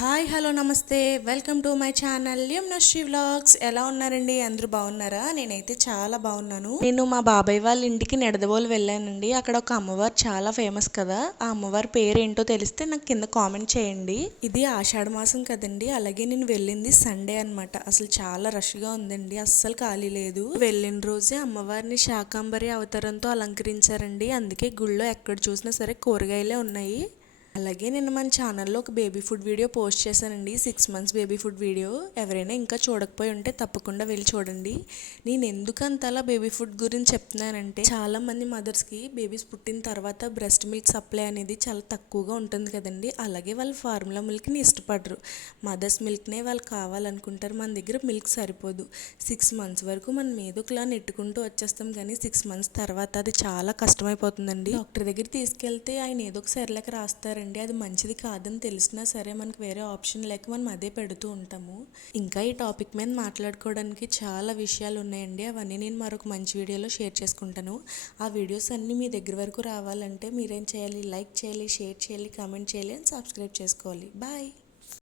Hi hello నమస్తే welcome to my channel Yamunasri vlogs. ఎలా ఉన్నారండి? అందరూ బాగున్నారా? నేనైతే చాలా బాగున్నాను. నేను మా బాబాయ్ వాళ్ళ ఇంటికి నిడదవోలు వెళ్ళానండి. అక్కడ ఒక అమ్మవారు చాలా ఫేమస్ కదా. ఆ అమ్మవారి పేరు ఏంటో తెలిస్తే నాకు కింద కామెంట్ చేయండి. ఇది ఆషాఢ మాసం కదండి, అలాగే నేను వెళ్ళింది సండే అనమాట. అసలు చాలా రష్గా ఉందండి, అస్సలు ఖాళీ లేదు. వెళ్ళిన రోజే అమ్మవారిని శాకాంబరి అవతారంతో అలంకరించారండి. అందుకే గుళ్ళో ఎక్కడ చూసినా సరే కూరగాయలే ఉన్నాయి. అలాగే నేను మన ఛానల్లో ఒక బేబీ ఫుడ్ వీడియో పోస్ట్ చేశానండి, 6 మంత్స్ బేబీ ఫుడ్ వీడియో. ఎవరైనా ఇంకా చూడకపోయి ఉంటే తప్పకుండా వెళ్ళి చూడండి. నేను ఎందుకు అంతలా బేబీ ఫుడ్ గురించి చెప్తున్నానంటే, చాలామంది మదర్స్కి బేబీస్ పుట్టిన తర్వాత బ్రెస్ట్ మిల్క్ సప్లై అనేది చాలా తక్కువగా ఉంటుంది కదండి. అలాగే వాళ్ళు ఫార్ములా మిల్క్ని ఇష్టపడరు, మదర్స్ మిల్క్నే వాళ్ళు కావాలనుకుంటారు. మన దగ్గర మిల్క్ సరిపోదు. 6 మంత్స్ వరకు మనం ఏదో ఒకలా నెట్టుకుంటూ వచ్చేస్తాం, కానీ 6 మంత్స్ తర్వాత అది చాలా కష్టమైపోతుందండి. డాక్టర్ దగ్గర తీసుకెళ్తే ఆయన ఏదో ఒక సెర్లాక్ రాస్తారండి. అది మంచిది కాదని తెలిసినా సరే మనకు వేరే ఆప్షన్ లేక మనం అదే పెడుతూ ఉంటాము. ఇంకా ఈ టాపిక్ మీద మాట్లాడుకోవడానికి చాలా విషయాలు ఉన్నాయండి. అవన్నీ నేను మరొక మంచి వీడియోలో షేర్ చేసుకుంటాను. ఆ వీడియోస్ అన్నీ మీ దగ్గర వరకు రావాలంటే మీరేం చేయాలి? లైక్ చేయాలి, షేర్ చేయాలి, కామెంట్ చేయాలి అండ్ సబ్స్క్రైబ్ చేసుకోవాలి. బాయ్.